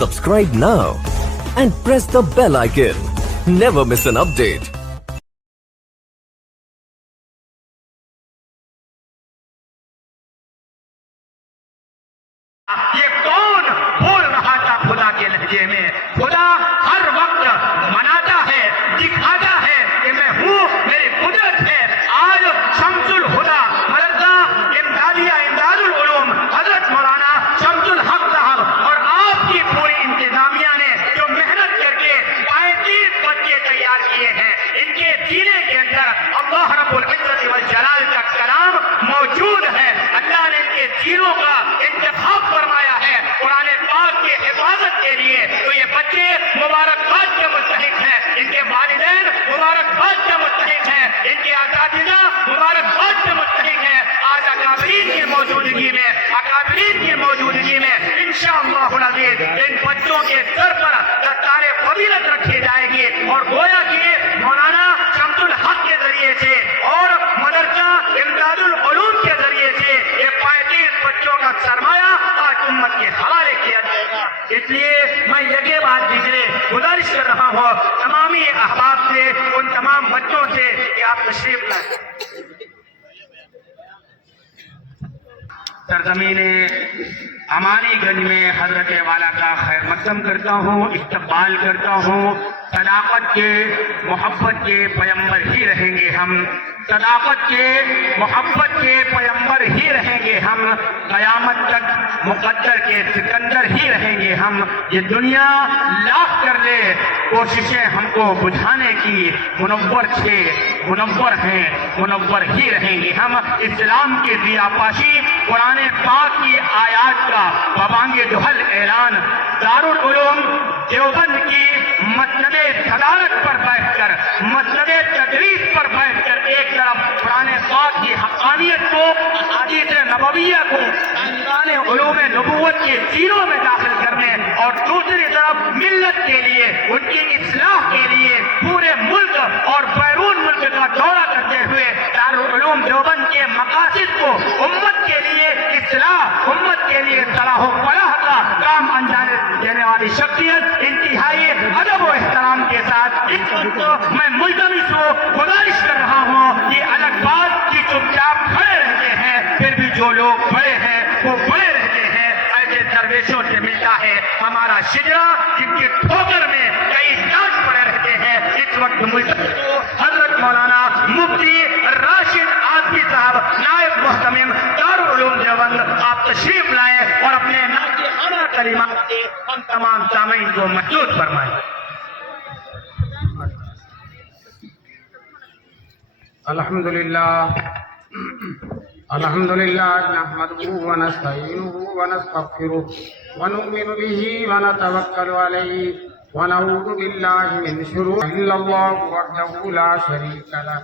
Subscribe now and press the bell icon. Never miss an update. یہ کون بول رہا تھا خدا کے لہجے میں؟ خدا ہر وقت مناتا ہے، دکھاتا ہے کہ میں ہوں، میری قدرت ہے۔ آج شمس الہدا مدرسہ امدادیہ امداد العلوم حضرت مولانا شمس الحق صاحب اور آپ کی پوری انتظامیہ نے جو محنت کر کے 35 بچے تیار کیے ہیں، ان کے سینے کے اندر اللہ رب العزت والجلال کا کلام موجود ہے۔ اللہ نے ان کے سینوں کا انتخاب فرمایا ہے قرآن پاک کی حفاظت کے لیے۔ تو یہ بچے مبارکباد کے مستحق ہیں، ان کے والدین مبارکباد کے مستحق ہیں، ان کے اساتذہ مبارکباد کے مستحق ہیں۔ آج اکابرین کی موجودگی میں انشاءاللہ العزیز ان بچوں کے سر پر دستار فضیلت رکھی جائے گی، اور گویا کہ مولانا شمس الحق کے ذریعے سے اور مدرسہ امداد العلوم کے ذریعے سے یہ 35 بچوں کا سرمایہ آج امت کے حوالے کیا جائے گا۔ اس لیے میں یہ بات دیکھنے گزارش کر رہا ہوں تمامی احباب سے، ان تمام بچوں سے کہ آپ تشریف لائیں۔ سرزمین امانی گنج میں حضرت والا کا خیر مقدم کرتا ہوں، استقبال کرتا ہوں۔ صداقت کے محبت کے پیمبر ہی رہیں گے ہم، صداقت کے محبت کے پیمبر ہی رہیں گے ہم، قیامت تک مقدر کے سکندر ہی رہیں گے ہم۔ یہ دنیا لاکھ کر لے کوششیں ہم کو بجھانے کی، منور ہیں، منور ہی رہیں گے ہم۔ اسلام کی ضیاء پاشی، قرآن پاک کی آیات کا ببانگ دہل اعلان، دارالعلوم دیوبند کی مسند صدارت پر بیٹھ کر، مسند تدریس پر بیٹھ کر ایک طرف قرآن پاک کی حقانیت کو، احادیث نبویہ کو طالبان علوم نبوت کے سینوں میں داخل کرنے، اور دوسری طرف ملت کے لیے، ان کی اصلاح کے لیے پورے ملک اور بیرون ملک کا دورہ کرتے ہوئے دارالعلوم دیوبند کے مقاصد کو امت کے لیے اصلاح، امت کے لیے صلاح و فلاح کا کام انجام دینے والی شخصیت، انتہائی ادب و احترام کے ساتھ اس وقت میں ملتمس کو گزارش کر رہا ہوں، یہ الگ بات کہ چپ چاپ کھڑے رہتے ہیں، پھر بھی جو لوگ بڑے ہیں وہ بڑے رہتے ہیں۔ ایسے درویشوں سے ملتا ہے ہمارا شجرا، جن کے ٹھوکر میں کئی تاج پڑے رہتے ہیں۔ اس وقت ملتمس کو حضرت مولانا مفتی راشد آدمی صاحب نائب محتمم دارالعلوم دیوبند آپ تشریف لائیں اور اپنے نازکانہ کلمات سے ہم تمام سامعین کو محسوس فرمائیں۔ الحمدللہ نحمده ونستعینه ونستغفره ونؤمن به ونتوکل علیہ ونعوذ باللہ من شرور الا اللہ وحدہ لا شریک لہ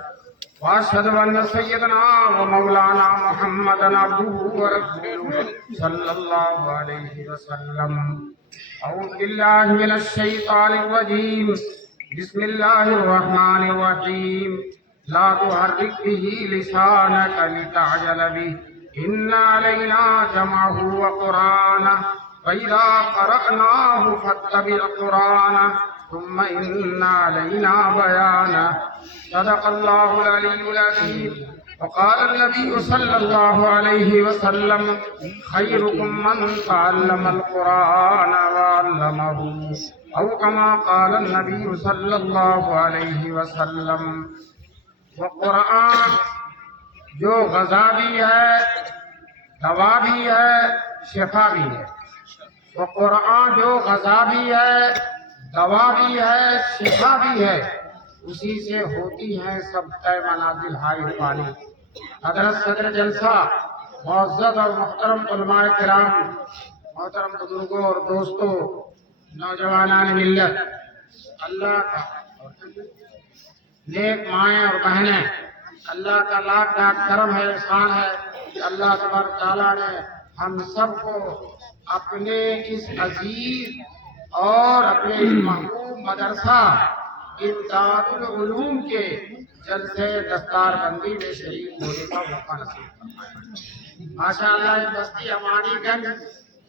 واشهد ان سیدنا ومولانا محمدا عبده ورسولہ صلی اللہ علیہ وسلم۔ اعوذ باللہ من الشیطان الرجیم، بسم اللہ الرحمن الرحیم۔ لا تحرك به لسانك لتعجل به إن علينا جمعه وقرآنه فإذا قرأناه فاتبع قرآنه ثم إن علينا بيانه صدق الله العلي العظيم۔ وقال النبي صلى الله عليه وسلم خيركم من تعلم القرآن وعلمه أو كما قال النبي صلى الله عليه وسلم۔ وہ قرآن جو غذا بھی ہے، دوا بھی ہے، شفا بھی ہے۔ وہ قرآن جو غذا بھی ہے، دوا بھی ہے، شفا بھی ہے، اسی سے ہوتی ہیں سب طے منازل ہائے پانی۔ حضرت صدر جلسہ، معزز اور محترم علماء کرام، محترم بزرگوں اور دوستوں، نوجوانان ملت، اللہ کا نیک مائیں اور بہنیں، اللہ کا لاکھ لاکھ کرم ہے، احسان ہے کہ اللہ تبارک تعالیٰ نے ہم سب کو اپنے اس عزیز اور اپنے اس محبوب مدرسہ امداد العلوم کے جلسے دستار بندی میں شریک ہونے کا موقع نصیب فرمائے۔ ماشاء اللہ، یہ بستی امانی گنج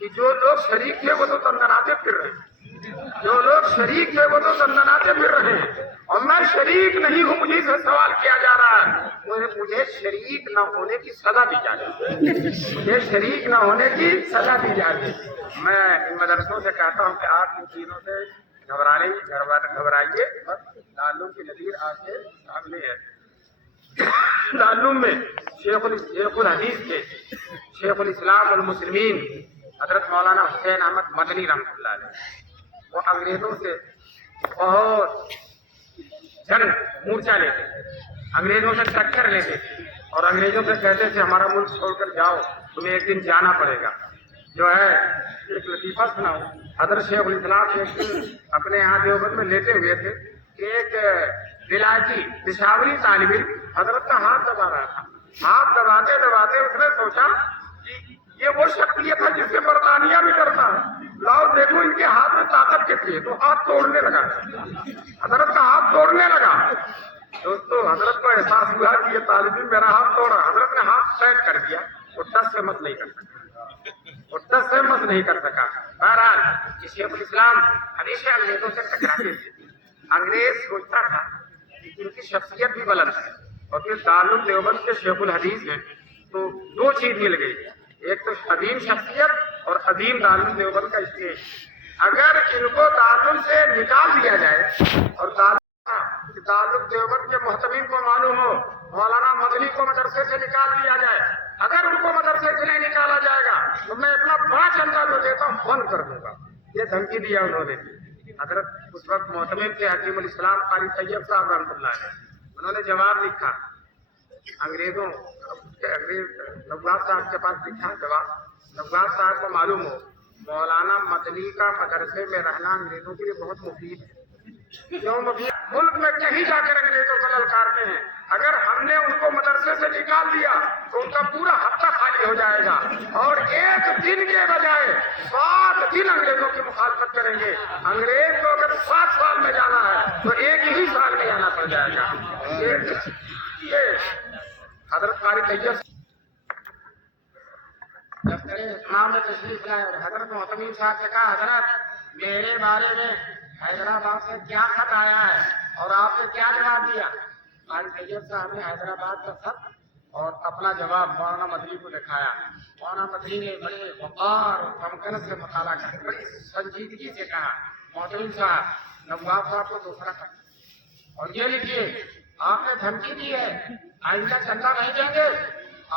کہ جو لوگ شریک تھے وہ تو تندناتے پھر رہے ہیں، جو لوگ شریک تھے وہ تو تندناتے پھر رہے ہیں، اور میں شریک نہیں ہوں، مجھے سے سوال کیا جا رہا ہے، مجھے شریک نہ ہونے کی سزا دی جا رہی ہے، مجھے شریک نہ ہونے کی سزا دی جا رہی ہے۔ میں ان مدرسوں سے کہتا ہوں کہ آپ ان چیزوں سے گھبرائیے، تعلق کی نظیر آپ کے سامنے ہے۔ تعلق میں شیخ الحدیث کے شیخ الاسلام والمسلمین حضرت مولانا حسین احمد مدنی رحمۃ اللہ علیہ، وہ انگریزوں سے بہت جنگ مورچہ لیتے تھے، انگریزوں سے ٹکر لیتے تھے، اور انگریزوں سے کہتے تھے ہمارا ملک چھوڑ کر جاؤ، تمہیں ایک دن جانا پڑے گا۔ جو ہے ایک لطیفہ سناؤ، حضرت شیخ الاسلام ایک دن اپنے یہاں دیوبند میں لیتے ہوئے تھے کہ ایک ولایتی پشاوری طالب علم حضرت کا ہاتھ دبا رہا تھا، ہاتھ دباتے دباتے اس نے سوچا کہ یہ وہ شخصیت ہے جس سے برطانیہ بھی ڈرتا ہے، لاؤ دیکھو ان کے ہاتھ میں طاقت کتنی ہے، تو ہاتھ توڑنے لگا، حضرت کا ہاتھ توڑنے لگا۔ دوستو حضرت کو احساس ہوا کہ یہ طالب علم میرا ہاتھ توڑ رہا، حضرت نے ہاتھ سیٹ کر دیا، وہ ٹس سے مت نہیں کر سکا، وہ ٹس سے مت نہیں کر سکا۔ بہرحال شیخ الاسلام ہمیشہ انگریزوں سے ٹکراتے تھے، انگریز سوچتا تھا کہ ان کی شخصیت بھی بلند ہے، اور پھر دارالعلوم دیوبند کے شیخ الحدیث ہیں، تو دو چیز مل گئی، ایک تو عظیم شخصیت اور عظیم دارالعلوم دیوبند کا اسٹیج۔ اگر ان کو دارالعلوم سے نکال دیا جائے، اور دارالعلوم دیوبند کے محتمین کو معلوم ہو مولانا مدنی کو مدرسے سے نکال دیا جائے، اگر ان کو مدرسے سے نہیں نکالا جائے گا تو میں اپنا بڑا چندہ جو دیتا ہوں بند کر دوں گا، یہ دھمکی دیا انہوں نے۔ حضرت اس وقت محتمین کے حکیم الاسلام قاری طیب صاحب رحمۃ اللہ علیہ، انہوں نے جواب لکھا، انگریز نواب صاحب کے پاس لکھا جواب، نواب صاحب کو معلوم ہو مولانا مدنی کا مدرسے میں رہنا انگریزوں کے لیے بہت مفید ہے، کیوں مفید؟ ملک میں کہیں جا کر انگریزوں کو للکارتے ہیں، اگر ہم نے ان کو مدرسے سے نکال دیا تو ان کا پورا ہفتہ خالی ہو جائے گا، اور ایک دن کے بجائے 7 دن انگریزوں کی مخالفت کریں گے۔ انگریز کو اگر 7 سال میں جانا ہے تو ایک ہی سال میں جانا پڑ جائے گا۔ یہ حضرت قاری طیب دفتر اسلام میں تشریف لائے اور حضرت محتمین صاحب سے کہا، حضرت میرے بارے میں حیدرآباد سے کیا خط آیا ہے اور آپ نے کیا جواب دیا؟ قاری طیب صاحب نے حیدرآباد کا خط اور اپنا جواب مولانا مدنی کو دکھایا۔ مولانا مدنی نے بڑے وقار اور تمکن سے مطالعہ کر بڑی سنجیدگی سے کہا، محتمین صاحب نواب صاحب کو دوسرا خط، اور یہ لکھیے آپ نے دھمکی دی ہے آئندہ چندہ نہیں دیں گے،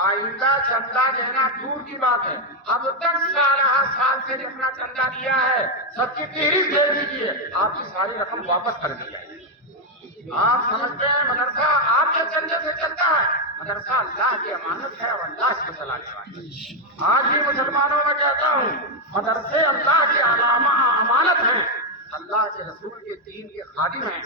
آئندہ چندہ دینا دور کی بات ہے، اب تک 16 سال سے جتنا چندہ دیا ہے سب کی فہرست دے دیجیے، آپ کی ساری رقم واپس کر دی جائے گی۔ آپ سمجھتے ہیں مدرسہ آپ کے چندے سے چلتا ہے، مدرسہ اللہ کی امانت ہے اور اللہ سے چلانے والی۔ آج بھی مسلمانوں میں کہتا ہوں مدرسے اللہ کی امانت ہیں، اللہ کے رسول کے دین کے خادم ہیں۔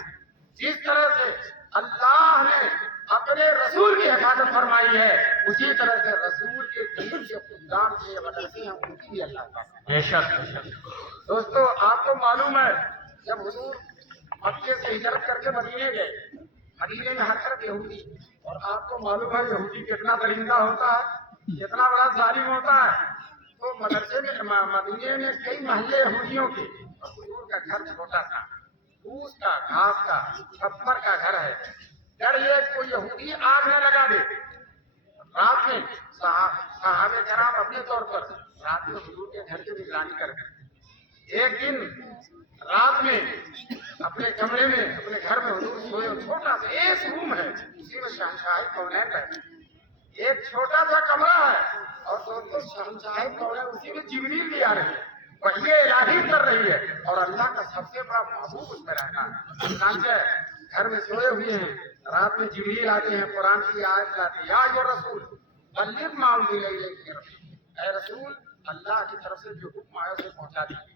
جس طرح سے اللہ نے اپنے رسول کی حفاظت فرمائی ہے، اسی طرح سے رسول کے دین کے خدام کے مدرسے ہیں ان کی بھی اللہ تعالیٰ۔ بے شک دوستو آپ کو معلوم ہے جب حضور مکے سے ہجرت کر کے مدینے گئے، مدینے میں ہر طرف یہودی، اور آپ کو معلوم ہے یہودی کتنا درندہ ہوتا ہے، کتنا بڑا ظالم ہوتا ہے، تو مدرسے میں مدینے میں کئی محلے یہودیوں کے، اور حضور کا گھر چھوٹا تھا، پھوس کا گھاس کا چھپر کا گھر ہے، ڈر یہ کوئی یہودی آگ نہ لگا دے۔ رات میں صحابہ کرام اپنے طور پر رات میں حضور کے گھر کی نگرانی کرتے، ایک دن رات میں اپنے کمرے میں اپنے گھر میں حضور سوئے، چھوٹا سا ایک روم ہے، اسی میں شہنشاہ کونین رہتے، ایک چھوٹا سا کمرہ ہے، اور دوستوں شہنشاہ کونین اسی میں جبریل بھی آ رہی ہے، وحی الہی کر رہی ہے، اور اللہ کا سب سے بڑا محبوب اس میں رہتا ہے۔ چنانچہ گھر میں سوئے ہوئے ہیں، رات میں جبریل آتے ہیں، قرآن کی آیت لاتے ہیں، یا ایھا الرسول بلغ ما انزل الیک، اے رسول اللہ کی طرف سے جو حکم آیا اسے پہنچا دیجیے،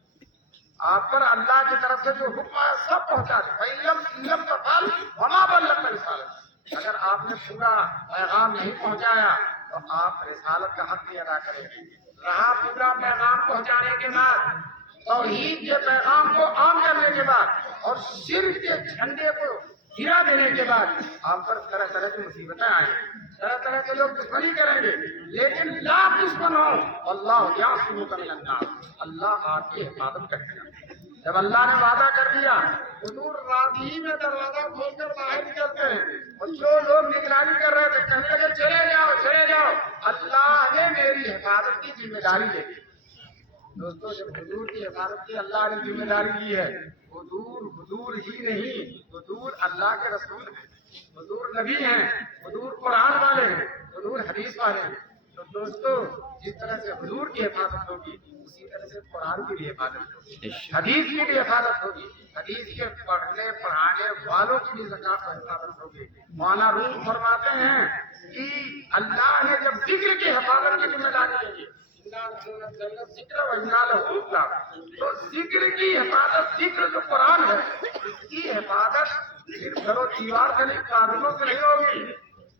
آپ پر اللہ کی طرف سے جو حکم آیا سب پہنچا دیں۔ فَإِن لَّمْ تَفْعَلْ وَمَا بَلَّغْتَ رِسَالَتَهُ، اگر آپ نے پورا پیغام نہیں پہنچایا تو آپ رسالت کا حق بھی ادا کریں گے۔ رہا پورا پیغام پہنچانے کے بعد، توحید کے پیغام کو عام کرنے کے بعد، اور شرک کے جھنڈے کو گرا دینے کے بعد آپ پر طرح طرح کی مصیبتیں آئیں، طرح طرح کے لوگ دشمنی کریں گے، لیکن لاکھ دشمن ہو اللہ یعصمک من الناس، اللہ آپ کی حفاظت کرے گا۔ جب اللہ نے وعدہ کر دیا، حضور رات ہی میں دروازہ کھول کر باہر نکلتے ہیں، اور جو لوگ نگرانی کر رہے تھے کہنے لگے چلے جاؤ، اللہ نے میری حفاظت کی ذمہ داری لے لی۔ دوستو جب حضور کی حفاظت کی اللہ نے ذمہ داری لی ہے، حضور ہی نہیں، حضور اللہ کے رسول ہیں، حضور نبی ہیں، حضور قرآن والے ہیں، حضور حدیث والے ہیں۔ تو دوستو جس طرح سے حضور کی حفاظت ہوگی اسی طرح سے قرآن کی بھی حفاظت ہوگی، حدیث کی بھی حفاظت ہوگی، حدیث کے پڑھنے پڑھانے والوں کی بھی حفاظت ہوگی۔ مولانا روم فرماتے ہیں کہ اللہ نے جب ذکر کی حفاظت کی ذمہ داری لی ذکر تو ذکر کی حفاظت، ذکر جو قرآن ہے اس کی حفاظت صرف گھر و دیوار سے نہیں، قانونوں سے نہیں ہوگی،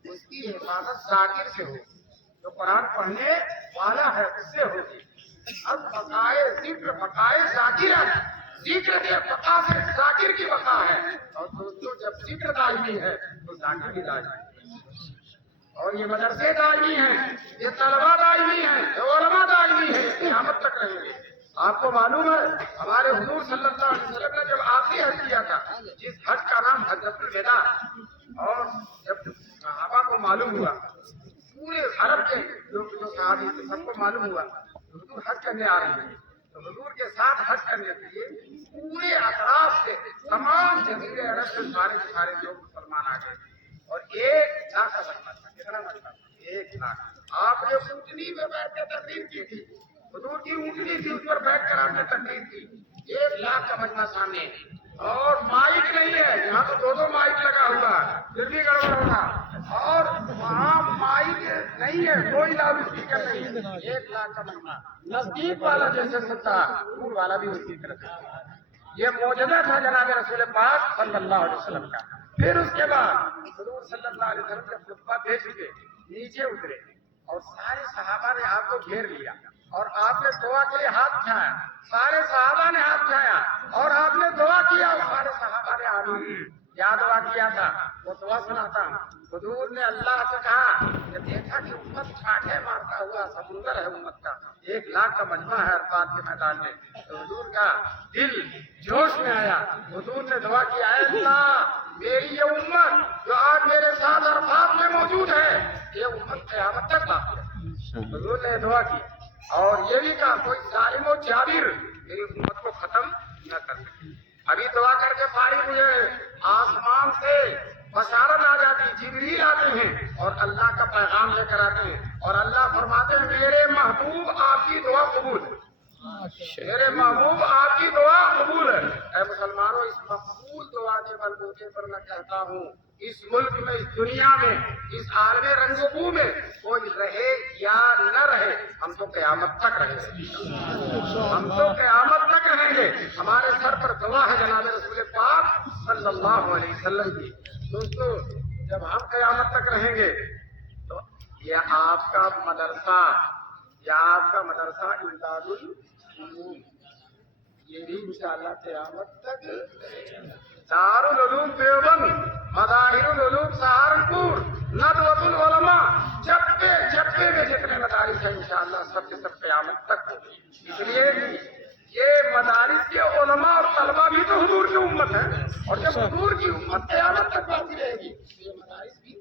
اس کی حفاظت ذاکر سے ہوگی، جو قرآن پڑھنے والا ہے اس سے ہوگی۔ اب بقائے ذکر بقائے ذاکر ہے، ذکر کے بقا سے ذاکر کی بقا ہے، اور دوستو جب ذکر دائمی ہے تو ذاکر بھی دائمی ہے، اور یہ مدرسے دائمی ہیں، یہ طلبہ دائمی ہیں، یہ علماء دائمی ہیں، قیامت تک رہیں گے۔ آپ کو معلوم ہے ہمارے حضور صلی اللہ علیہ وسلم نے جب آخری حج کیا تھا، جس حج کا نام حجۃ الوداع، اور جب صحابہ کو معلوم ہوا، پورے عرب کے جو صحابی تھے سب کو معلوم ہوا حضور حج کرنے آ رہے ہیں، تو حضور کے ساتھ حج کرنے کے لیے پورے اطراف سے تمام جزیرے عرب سے سارے لوگ مسلمان آ گئے، اور 1,00,000 کا مجمع تھا۔ کتنا مجمع تھا؟ 1,00,000۔ آپ نے اونٹنی میں بیٹھ کر تقریر کی تھی، حضور کی اونٹنی تھی، اس پر بیٹھ کر آپ نے تقریر کی، 1,00,000 کا مجمع سامنے، اور مائک نہیں ہے، یہاں تو 2 مائک لگا ہوا پھر بھی گڑبڑ ہوگا، اور وہاں مائک نہیں ہے، کوئی لاؤڈ اسپیکر نہیں ہے، 1,00,000 کا مجمع، نزدیک والا جیسے سنتا دور والا بھی اسی طرح سے۔ یہ معجزہ تھا جناب رسول پاک صلی اللہ علیہ وسلم کا۔ پھر اس کے بعد حضور صلی اللہ علیہ وسلم جب خطبہ دے چکے، نیچے اترے اور سارے صحابہ نے آپ کو گھیر لیا، اور آپ نے دعا کے لیے ہاتھ اٹھایا، سارے صحابہ نے ہاتھ اٹھایا اور آپ نے دعا کیا، اور سارے صحابہ نے آمین۔ کیا دعا کیا تھا وہ دعا سناتا ہوں۔ حضور نے اللہ سے کہا کہ دیکھا کہ امت چھاٹے مارتا ہوا سمندر ہے امت کا، 1,00,000 کا مجمع ہے عرفات کے میدان میں، تو حضور کا دل جوش میں آیا، حضور نے دعا کی اے اللہ میری یہ امت جو آج میرے ساتھ عرفات میں موجود ہے یہ امت قیامت تک باقی ہے۔ حضور نے دعا کی اور یہ بھی کہا کوئی ظالم و جابر میری امت کو ختم نہ کر سکے۔ ابھی دعا کر کے فارغ ہوئے، آسمان سے بشارت آ جاتی، جبریل آتے ہیں اور اللہ کا پیغام لے کر آتے ہیں، اور اللہ فرماتے ہیں میرے محبوب آپ کی دعا قبول ہے، میرے محبوب آپ کی دعا قبول ہے۔ اے مسلمانوں اس مقبول دعا کے بلبوتے پر میں کہتا ہوں اس ملک میں، اس دنیا میں، اس عالم رنگ و بو میں کوئی رہے یا نہ رہے، ہم تو قیامت تک رہیں گے، ہم تو قیامت تک رہیں گے۔ ہمارے سر پر دعا ہے جناب رسول پاک صلی اللہ علیہ وسلم کی۔ دوستو جب ہم قیامت تک رہیں گے تو یہ آپ کا مدرسہ امداد العلوم یہ بھی انشاءاللہ قیامت تک، دارالعلوم دیوبند، مظاہر العلوم سہارنپور، ندوۃ العلماء، چپے میں جتنے مدارس ہیں انشاءاللہ سب کے سب قیامت تک ہوگی۔ اس لیے یہ مدارس کے علماء اور طلبہ بھی تو حضور کی امت ہے، اور جب حضور کی امت قیامت تک باقی رہے گی یہ مدارس بھی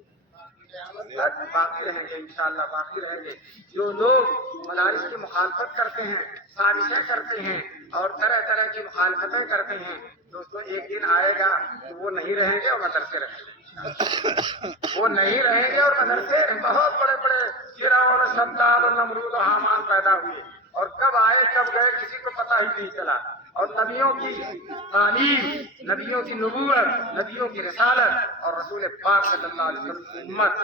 قیامت تک باقی رہیں گے، انشاءاللہ باقی رہیں گے۔ جو لوگ مدارس کی مخالفت کرتے ہیں، سازشیں کرتے ہیں اور طرح طرح کی مخالفتیں کرتے ہیں، دوستو ایک دن آئے گا کہ وہ نہیں رہیں گے اور مدرسے رہیں گے، وہ نہیں رہیں گے اور مدرسے بہت بڑے بڑے فرعون، شداد اور نمرود و حامان پیدا ہوئے، اور کب آئے کب گئے کسی کو پتہ ہی نہیں چلا، اور نبیوں کی تعلیم، نبیوں کی نبوت، نبیوں کی رسالت اور رسول پاک صلی اللہ علیہ وسلم کی امت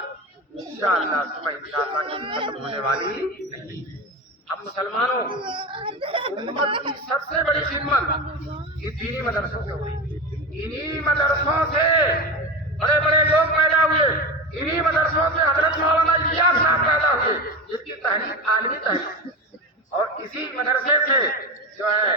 انشاءاللہ ختم ہونے والی نہیں۔ اب مسلمانوں امت کی سب سے بڑی خدمت یہ دینی مدرسوں سے ہوئی، انہی مدرسوں سے بڑے بڑے لوگ پیدا ہوئے، انہی مدرسوں سے حضرت مولانا الیاس صاحب پیدا ہوئے جن کی تحریک عالمی تحریک، اور اسی مدرسے سے جو ہے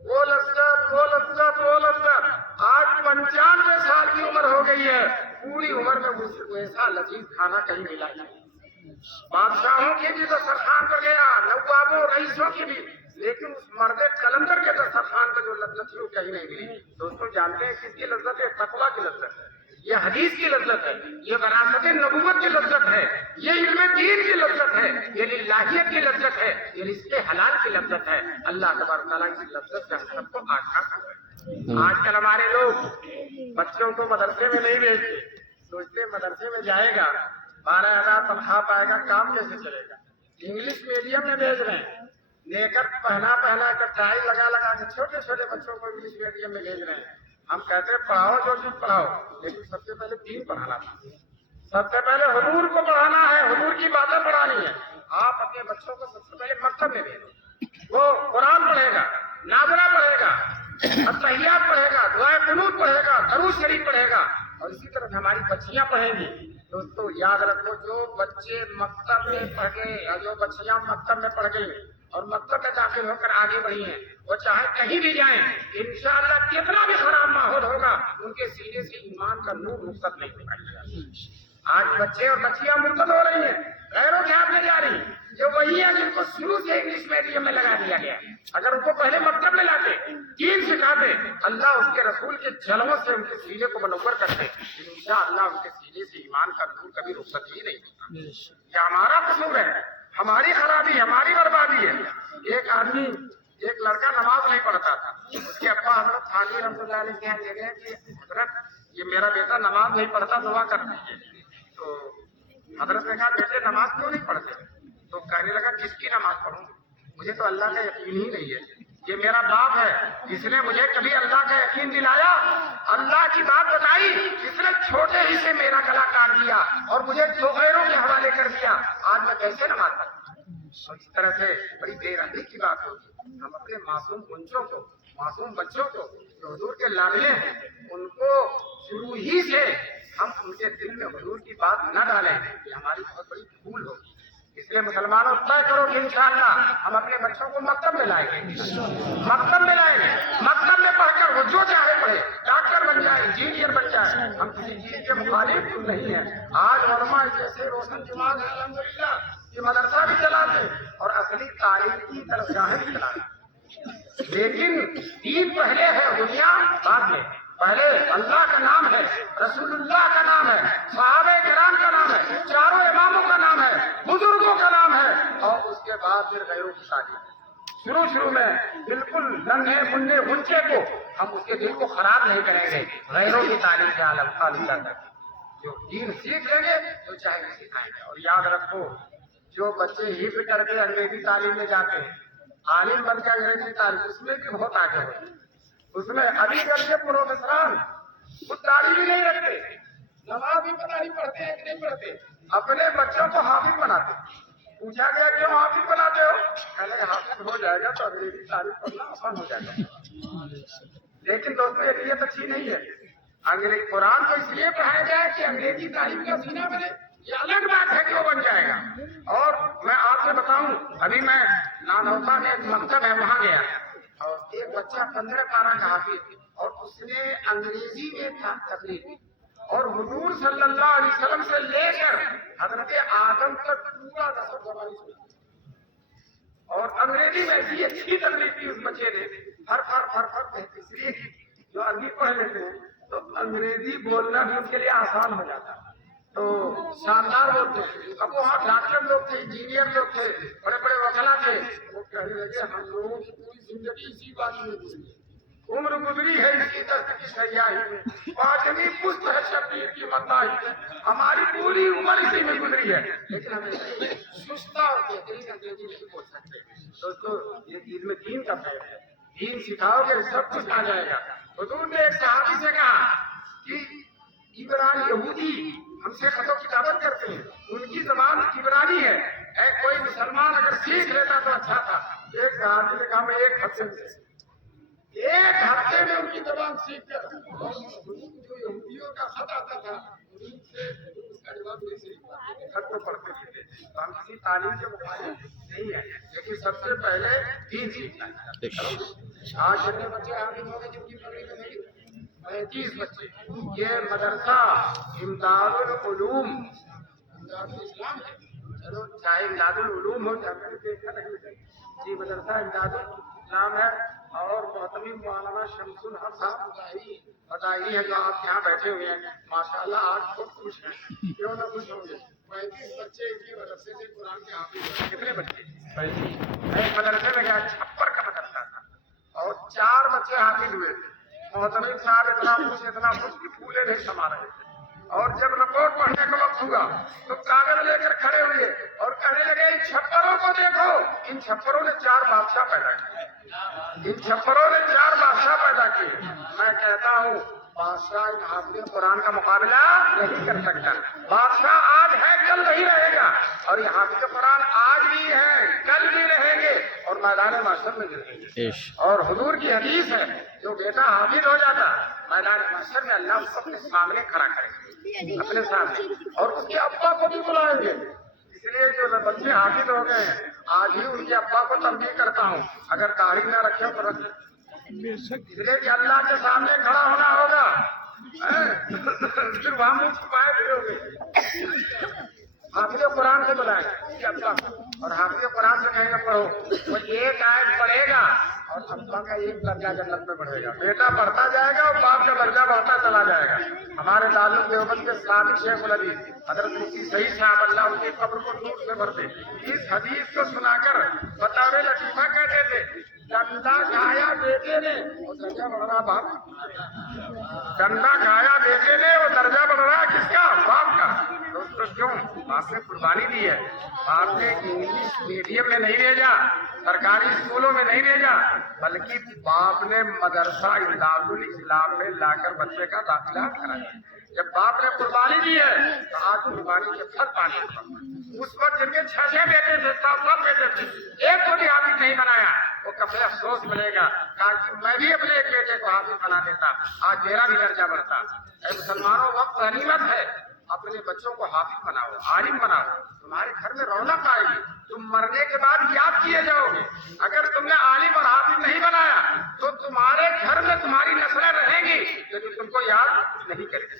وہ لذت آج 95 سال کی عمر ہو گئی ہے، پوری عمر میں مجھ سے ایسا لذیذ کھانا کہیں ملا نہیں۔ بادشاہوں کی بھی دسترخوان پر گیا، نوابوں رئیسوں کی بھی، لیکن اس مرد قلندر کے دسترخوان پر جو لذت تھی وہ کہیں نہیں ملی۔ دوستوں جانتے ہیں کس کی لذت ہے؟ تقویٰ کی لذت ہے، یہ حدیث کی لذت ہے، یہ وراثت نبوت کی لذت ہے، یہ علم دین کی لذت ہے، یہ للہیت کی لذت ہے، یہ رزق حلال کی لذت ہے۔ اللہ تبارک تعالیٰ کی لذت سے ہم سب کو آشنا کرے۔ آج کل ہمارے لوگ بچوں کو مدرسے میں نہیں بھیجتے، سوچتے مدرسے میں جائے گا 12,000 تنخواہ پائے گا، کام کیسے چلے گا؟ انگلش میڈیم میں بھیج رہے ہیں، نیکر پہنا کر ٹائی لگا کے چھوٹے چھوٹے بچوں کو انگلش میڈیم میں بھیج رہے ہیں۔ ہم کہتے ہیں پڑھاؤ جو چیز پڑھاؤ، لیکن سب سے پہلے دین پڑھانا تھا، سب سے پہلے حضور کو پڑھانا ہے، حضور کی باتیں پڑھانی ہے۔ آپ اپنے بچوں کو سب سے پہلے مکتب میں بھیجو، وہ قرآن پڑھے گا، ناظرہ پڑھے گا، التحیات پڑھے گا، دعائے قنوت پڑھے گا، درود شریف پڑھے گا، اور اسی طرح ہماری بچیاں پڑھیں گی۔ دوستو یاد رکھو، جو بچے مکتب میں پڑھ گئے یا جو بچیاں مکتب میں پڑھ گئی اور مکتب میں داخل ہو کر آگے بڑھی ہیں، وہ چاہے کہیں بھی جائیں، انشاءاللہ کتنا بھی خراب ماحول ہوگا ان کے سینے سے ایمان کا نور رخصت نہیں ہوگا۔ آج بچے اور بچیاں مرتد ہو رہی ہیں، غیروں کے ہاتھ میں جا رہی ہیں، جو وہی ہیں جن کو شروع سے انگلش میڈیم میں لگا دیا گیا۔ اگر ان کو پہلے مکتب میں لاتے، دین سکھاتے، اللہ اس کے رسول کے جلووں سے ان کے سینے کو منور کرتے، انشاءاللہ ان کے سینے سے ایمان کا نور کبھی رخصت ہی نہیں ہوگا۔ یہ ہمارا قصور ہے، ہماری خرابی، ہماری بربادی ہے۔ ایک لڑکا نماز نہیں پڑھتا تھا، اس کے ابا حضرت خانوی رحمۃ اللہ علیہ کہنے لگے کہ حضرت یہ میرا بیٹا نماز نہیں پڑھتا، دعا کر دیجیے۔ تو حضرت نے کہا بیٹے نماز کیوں نہیں پڑھتے؟ تو کہنے لگا کس کی نماز پڑھوں، مجھے تو اللہ کا یقین ہی نہیں ہے، یہ میرا باپ ہے، اس نے مجھے کبھی اللہ کا یقین دلایا، اللہ کی بات بتائی، اس نے چھوٹے ہی سے میرا گلا کاٹ دیا اور مجھے دو غیروں کے حوالے کر دیا، آج میں کیسے نماز پڑھوں؟ اور اس طرح سے بڑی بے رحمی کی بات ہوگی۔ ہم اپنے معصوم بچوں کو جو حضور کے لاڈلے ہیں، ان کو شروع ہی سے ہم ان کے دل میں حضور کی بات نہ ڈالیں، یہ ہماری بہت بڑی بھول ہوگی۔ اس لیے مسلمانوں طے کرو کہ انشاءاللہ ہم اپنے بچوں کو مکتب میں لائیں گے، مکتب میں پڑھ کر وہ جو چاہے پڑھے، ڈاکٹر بن جائے، انجینئر بن جائے، ہم کسی چیز کے مخالف نہیں ہیں۔ آج علماء جیسے روشن دماغ ہے الحمدللہ، یہ مدرسہ بھی چلاتے اور اصلی تعلیم کی درسگاہیں بھی چلاتے، لیکن دین پہلے ہے، دنیا بعد میں۔ پہلے اللہ کا نام ہے، رسول اللہ کا نام ہے، صحابہ کرام کا نام ہے، چاروں اماموں کا نام ہے، بزرگوں کا نام ہے، اور اس کے بعد پھر غیروں کی تعلیم۔ شروع میں بالکل ننھے منھے بچے کو ہم اس کے دل کو خراب نہیں کریں گے، غیروں کی تعلیم سے تعلق کر کے جو دین سیکھ لیں گے تو چاہے نہیں سکھائیں گے۔ اور یاد رکھو، جو بچے حفظ کر کے انگریزی تعلیم میں جاتے ہیں، عالم بن کے انگریزی تعلیم، اس میں بھی بہت آگے ہوتے ہیں۔ اس میں ابھی کر کے پروفیسران خود داڑھی بھی نہیں رکھتے، نماز بھی پتہ نہیں پڑھتے ہیں کہ نہیں پڑھتے، اپنے بچوں کو حافظ بناتے۔ پوچھا گیا کیوں حافظ بناتے ہو؟ کہنے حافظ ہو جائے گا تو انگریزی تعلیم پڑھنا آسان ہو جائے گا۔ لیکن دوستوں یہ نیت اچھی نہیں ہے۔ انگریزی قرآن کو اس لیے پڑھایا جائے کہ انگریزی تعلیم کا سینہ بنے، یہ الگ بات ہے کہ وہ بن جائے گا۔ اور میں آپ سے بتاؤں، ابھی میں نانوتا میں ایک مکتب ہے وہاں گیا، اور ایک بچہ 15-12 کا حافظ، اور اس نے انگریزی میں تقریر کی، اور حضور صلی اللہ علیہ وسلم سے لے کر حضرت آدم تک پورا نسب زبانی سنی، اور انگریزی میں ایسی اچھی تقریر کی اس بچے نے، اس لیے جو عربی پڑھ لیتے ہیں تو انگریزی بولنا بھی اس کے لیے آسان ہو جاتا ہے، تو شاندار بولتے ہیں۔ اب وہاں ڈاکٹر لوگ تھے، انجینئر لوگ تھے، بڑے بڑے وکلا تھے، وہ کہنے لگے ہم لوگوں کی پوری زندگی اسی بات میں گزری، عمر گزری ہے اسی دست کی سیاہی میں، پانچویں پشت ہے شبیر کی متاحی میں، ہماری پوری عمر اسی میں گزری ہے، لیکن ہمیں سستا اور بہترین انگریزی نہیں بول سکتے۔ دوستو یہ دین میں دین کا فیض ہے، دین سکھاؤ گے سب کچھ آ جائے گا۔ حضور نے ایک صحابی سے کہا کہ عبرانی یہودی ہم سے خط و کتابت کرتے ہیں، ان کی زبان عبرانی ہے، کوئی مسلمان اگر سیکھ لیتا تو اچھا تھا۔ ایک صحابی نے کہا میں ایک ہفتے میں ان کی زبان سیکھ کر جو یہودیوں کا خط آتا تھا ان سے اس کا جواب نہیں سیکھا، خط تو پڑھتے تھے۔ تو ہم کسی تعلیم کے مخالف نہیں ہے، لیکن سب سے پہلے دین سیکھنا ہے۔ آج جتنے بچے حافظ ہو گئے جن کی پگڑی میں نہیں 35 بچے. یہ مدرسہ امداد العلوم اسلام ہے. چلو چاہے امداد العلوم ہو چاہے دیکھا نہیں جی مدرسہ امداد الاسلام ہے. اور محتمی مولانا شمس الحق صاحب بتائیے ہیں جو آپ یہاں بیٹھے ہوئے ہیں ماشاء اللہ آج بہت خوش ہیں. کیوں نہ خوش ہوں گے؟ 35 بچے ان کی مدرسے سے قرآن کے حافظ ہوئے. کتنے بچے؟ 35. ایک مدرسے میں گیا چھپر کا مدرسہ تھا اور 4 بچے حافظ ہوئے تھے. محتمی صاحب اتنا خوش کہ پھولے نہیں سما رہے تھے. اور جب رپورٹ پڑھنے کا وقت ہوا تو کاغذ لے کر کھڑے ہوئے اور کہنے لگے ان چھپروں کو دیکھو. ان چھپروں نے 4 بادشاہ پیدا کیے. ان چھپروں نے 4 بادشاہ پیدا کیے. میں کہتا ہوں بادشاہ ان حافظ قرآن کا مقابلہ نہیں کر سکتا. بادشاہ آج ہے کل نہیں رہے گا اور یہ حافظ قرآن آج بھی ہے کل بھی رہیں گے اور میدان محشر میں رہیں گے. اور حضور کی حدیث ہے جو بیٹا حافظ ہو جاتا میدان محشر میں اللہ اس کو اپنے سامنے کھڑا کرے گا اپنے سامنے اور اس کے ابا کو بھی بلائیں گے. اس لیے جو بچے حافظ ہو گئے ہیں آج ہی ان کے ابا کو تنبیہ کرتا ہوں اگر داڑھی نہ رکھے تو رکھے. اس لیے کہ اللہ کے سامنے کھڑا ہونا ہوگا پھر وہاں منہ چھپائے پھرو گے. حافظ قرآن سے بلائیں گے ابا اور حافظ قرآن سے کہیں گے پڑھو. وہ ایک آیت پڑھے گا اور ابا کا ایک درجہ جنت میں بڑھے گا. بیٹا بڑھتا جائے گا اور باپ کا درجہ بڑھتا چلا جائے گا. ہمارے تعلق دیوبند کے سابق شیخ الحدیث حضرت مفتی صحیح صاحب اللہ ان کی قبر کو نور سے بھرتے اس حدیث کو سنا کر بطور لطیفہ کہتے تھے ڈنڈا کھایا بیٹے نے وہ درجہ بڑھ رہا باپ. ڈنڈا کھایا بیٹے نے وہ درجہ بڑھ رہا کس کا؟ باپ کا. دوستو کیوں؟ باپ نے قربانی دی ہے. باپ نے انگلش میڈیم میں نہیں بھیجا سرکاری اسکولوں میں نہیں بھیجا بلکہ باپ نے مدرسہ امداد الاسلام میں لا کر بچے کا داخلہ کرایا. جب باپ نے قربانی دی ہے تو آج قربانی کے پھل پانے. اس وقت جن کے 6 بیٹے تھے 7 بیٹے تھے ایک کو بھی حافظ نہیں بنایا وہ کبھی افسوس ملے گا کہ میں بھی اپنے ایک بیٹے کو حافظ بنا دیتا آج میرا بھی درجہ بڑھتا. اے مسلمانوں وقت غنیمت ہے. اپنے بچوں کو حافظ بناؤ عالم بناؤ. تمہارے گھر میں رونق آئے گی. تم مرنے کے بعد یاد کیے جاؤ گے. اگر تم نے عالم اور حافظ نہیں بنایا تو تمہارے گھر میں تمہاری نسلیں رہیں گی لیکن تم کو یاد نہیں کرے گی.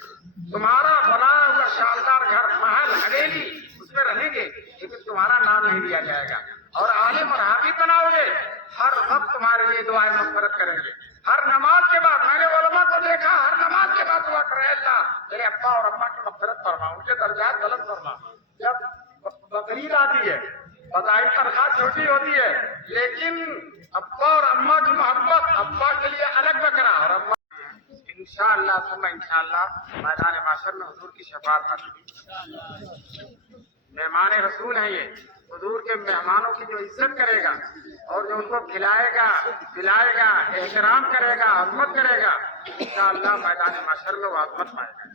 تمہارا بنایا ہوا شاندار گھر محل حویلی اس میں رہیں گے لیکن تمہارا نام نہیں لیا جائے گا. اور عالم اور حافظ بناؤ گے ہر وقت تمہارے لیے دعائیں مغفرت کریں گے. ہر نماز کے بعد میں نے علماء کو دیکھا ہر نماز کے بعد دعا کرے اللہ میرے ابا اور اماں کی مغفرت فرما ان کے درجات بلند فرما. جب بقرعید آتی ہے بظاہر تنخواہ چھوٹی ہوتی ہے لیکن ابا اور اماں کی محبت ابا کے لیے الگ بکرا اور اماں انشاءاللہ ثم انشاءاللہ میدان محشر میں حضور کی شفاعت حاصل. مہمان رسول ہیں یہ. حضور کے مہمانوں کی جو عزت کرے گا اور جو ان کو کھلائے گا پلائے گا احترام کرے گا عظمت کرے گا انشاءاللہ میدان محشر میں وہ عظمت پائے گا.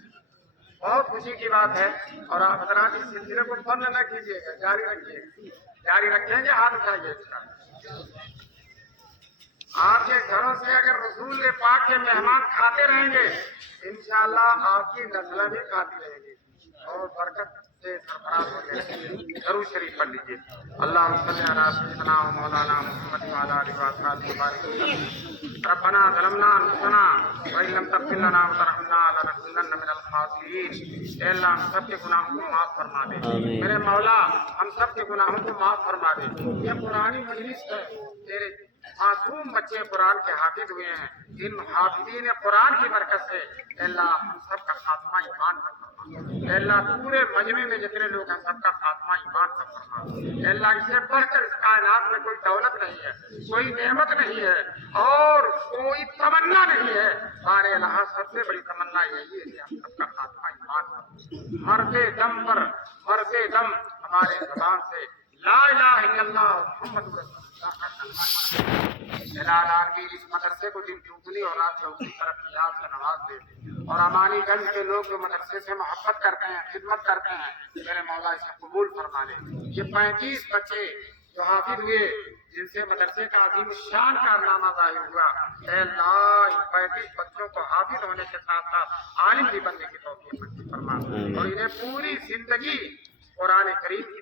بہت خوشی کی بات ہے. اور آپ حضرات اس سلسلے کو بند نہ کیجیے گا جاری رکھیے گا. جاری رکھیں گے ہاتھ اٹھائیے. آپ کے گھروں سے اگر رسول پاک کے مہمان کھاتے رہیں گے انشاءاللہ آپ کی نسلیں بھی کھاتی رہیں گی اور برکت سے سرفراز ہوتے رہیں گے. ضرور شریف پڑھ لیجیے. اللہم صلی علی سیدنا و مولانا محمد وعلی آلہ وصحبہ وبارک وسلم. ربنا ظلمنا انفسنا وان لم تغفر لنا وترحمنا لنکونن من الخاسرین. اے اللہ ہم سب کے گناہوں کو معاف فرما دے. میرے مولا ہم سب کے گناہوں کو معاف فرما دے. یہ قرآنی مجلس ہے تیرے معصوم بچے قرآن کے حافظ ہوئے ہیں. ان حافظین قرآن کی برکت سے اے اللہ ہم سب کا خاتمہ ایمان پر فرما. اے اللہ پورے مجمع میں جتنے لوگ ہیں سب کا خاتمہ ایمان پر فرما. اے اللہ اس سے بڑھ کر اس کائنات میں کوئی دولت نہیں ہے کوئی نعمت نہیں ہے اور کوئی تمنا نہیں ہے. ہمارے اللہ سب سے بڑی تمنا یہی ہے کہ ہم سب کا خاتمہ ایمان پر مرتے دم پر مرتے دم ہمارے زبان سے لا الہ الا اللہ محمد رسول العالمین. اس مدرسے کو دن چوگنی اور رات چوگنی ترقیات سے نواز دے. اور امانی گنج کے لوگ جو مدرسے سے محبت کرتے ہیں خدمت کرتے ہیں میرے مولا اسے قبول فرما لے. یہ 35 بچے جو حافظ ہوئے جن سے مدرسے کا عظیم شان کارنامہ ظاہر ہوا اے اللہ 35 بچوں کو حافظ ہونے کے ساتھ ساتھ عالم بھی بننے کی توفیق نصیب فرما اور انہیں پوری زندگی قرآن کریم کی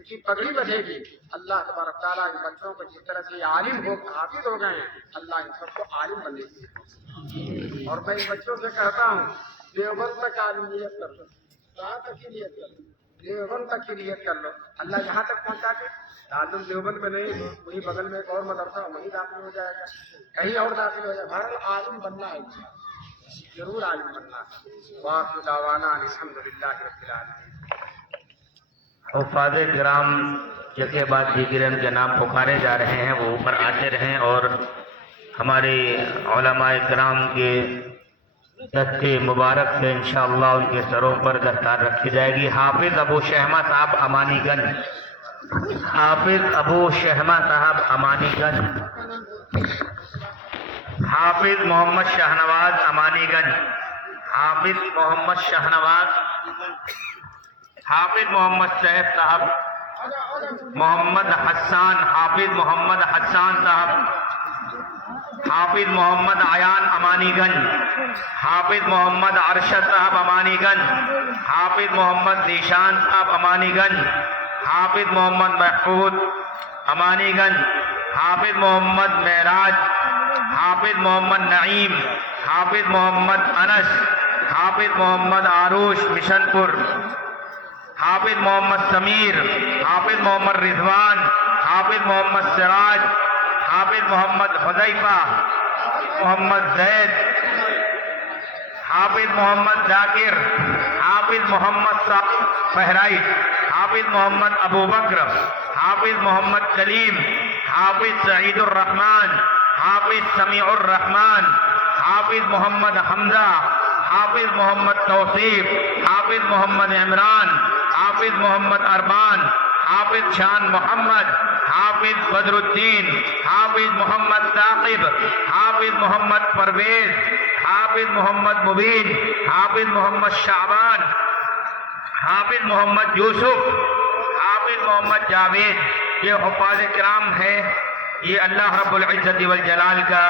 ان کی پگڑی بڑھے گی. اللہ تبارک تعالیٰ ان بچوں کو جس طرح سے عالم ہو حافظ ہو گئے ہیں اللہ ان سب کو عالم بنے گی. اور میں ان بچوں سے کہتا ہوں دیوبند تک عالمیت کر لو, کہاں تک کی نیت کر لو, دیوبند تک کی نیت کر لو. اللہ جہاں تک پہنچا کے تعلم دیوبند میں نہیں, وہی بغل میں ایک اور مدرسہ وہیں داخل ہو جائے گا, کہیں اور داخل ہو جائے گا. بہرحال عالم بننا ہے, ضرور عالم بننا ہے. وآخر دعوانا الحمدللہ رب العالمین. حفاظ کرام جگہ بعد دیگر کے نام پکارے جا رہے ہیں, وہ اوپر آتے رہیں اور ہمارے علماء کرام کے دست مبارک سے انشاءاللہ ان کے سروں پر دستار رکھی جائے گی. حافظ ابو شہمہ صاحب امانی گنج, حافظ ابو شہمہ صاحب امانی گنج, حافظ محمد شاہنواز امانی گنج, حافظ محمد شاہنواز, حافظ محمد سیف صاحب, محمد حسان, حافظ محمد حسان صاحب, حافظ محمد عیان امانی گنج, حافظ محمد ارشد صاحب امانی گنج, حافظ محمد ذیشان صاحب امانی گنج, حافظ محمد محفوظ امانی گنج, حافظ محمد معراج, حافظ محمد نعیم, حافظ محمد انس, حافظ محمد آروش مشن پور, حافظ محمد سمیر, حافظ محمد رضوان, حافظ محمد سراج, حافظ محمد حذیفہ, محمد زید, حافظ محمد ذاکر, حافظ محمد صاحب بہرائچ, حافظ محمد ابو بکر, حافظ محمد کلیم, حافظ سعید الرحمن, حافظ سمیع الرحمن, حافظ محمد حمزہ, حافظ محمد توصیف, حافظ محمد عمران, حافظ محمد اربان, حافظ شان محمد, حافظ بدر الدین, حافظ محمد ثاقب, حافظ محمد پرویز, حافظ محمد مبین, حافظ محمد شعبان, حافظ محمد یوسف, حافظ محمد جاوید. یہ حفاظ کرام ہے. یہ اللہ رب العزت والجلال کا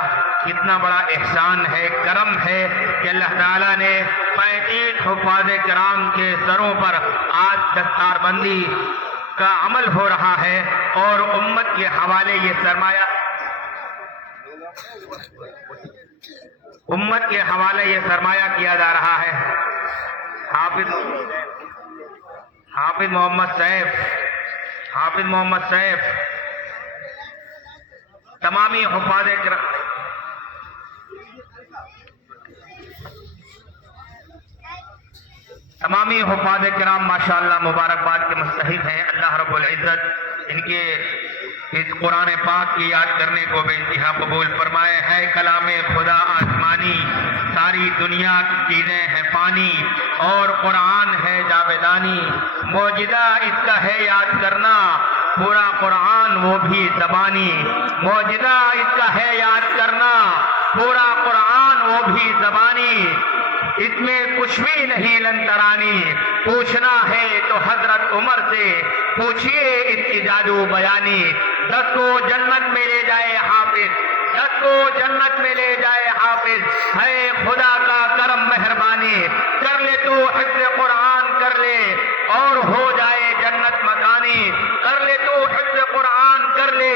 کتنا بڑا احسان ہے, کرم ہے کہ اللہ تعالیٰ نے 35 حفاظ کرام کے سروں پر آج دستار بندی کا عمل ہو رہا ہے اور امت کے حوالے یہ سرمایہ, امت کے حوالے یہ سرمایہ کیا جا رہا ہے. حافظ محمد سیف, حافظ محمد سیف, تمامی حفاظ کرام, تمامی حفاظ کرام ماشاءاللہ مبارکباد کے مستحق ہیں. اللہ رب العزت ان کے اس قرآن پاک کی یاد کرنے کو بے انتہا قبول فرمائے. ہے کلام خدا آسمانی, ساری دنیا کی چیزیں ہیں فانی, اور قرآن ہے جاویدانی. معجزہ اس کا ہے یاد کرنا, پورا قرآن وہ بھی زبانی. معجزہ اس کا ہے یاد کرنا, پورا قرآن وہ بھی زبانی. اس میں کچھ بھی نہیں لنترانی, پوچھنا ہے تو حضرت عمر سے پوچھئے اس کی جادو بیانی. 10 کو جنت میں لے جائے حافظ, 10 کو جنت میں لے جائے حافظ. ہے خدا کا کرم مہربانی, کر لے تو حفظ قرآن کر لے اور ہو جائے جنت مکانی. کر لے تو حفظ قرآن کر لے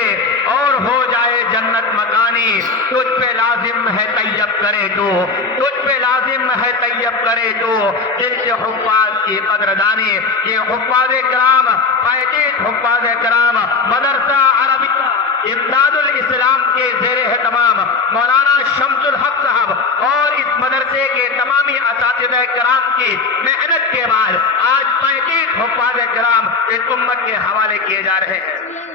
اور ہو جائے جنت مکانی. تجھ پہ لازم ہے طیب کرے تو, تجھ پہ لازم ہے طیب کرے تو دل سے حفاظ کی قدردانی. یہ حفاظ کرام, 35 حفاظ کرام مدرسہ عربی امداد الاسلام کے زیر اہتمام مولانا شمس الحق صاحب اور اس مدرسے کے تمامی اساتذہ کرام کی محنت کے بعد آج 35 حفاظ کرام اس امت کے حوالے کیے جا رہے ہیں.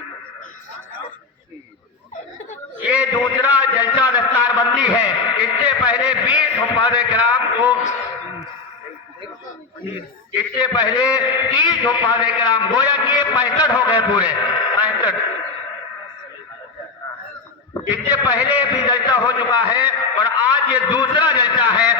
یہ دوسرا جلسہ دستار بندی ہے. اس سے پہلے 20 حفاظ کرام کو, اس سے پہلے 30 حفاظ کرام, گویا کہ یہ 65 ہو گئے پورے 65. اس سے پہلے بھی جلسہ ہو چکا ہے اور آج یہ دوسرا جلسہ ہے.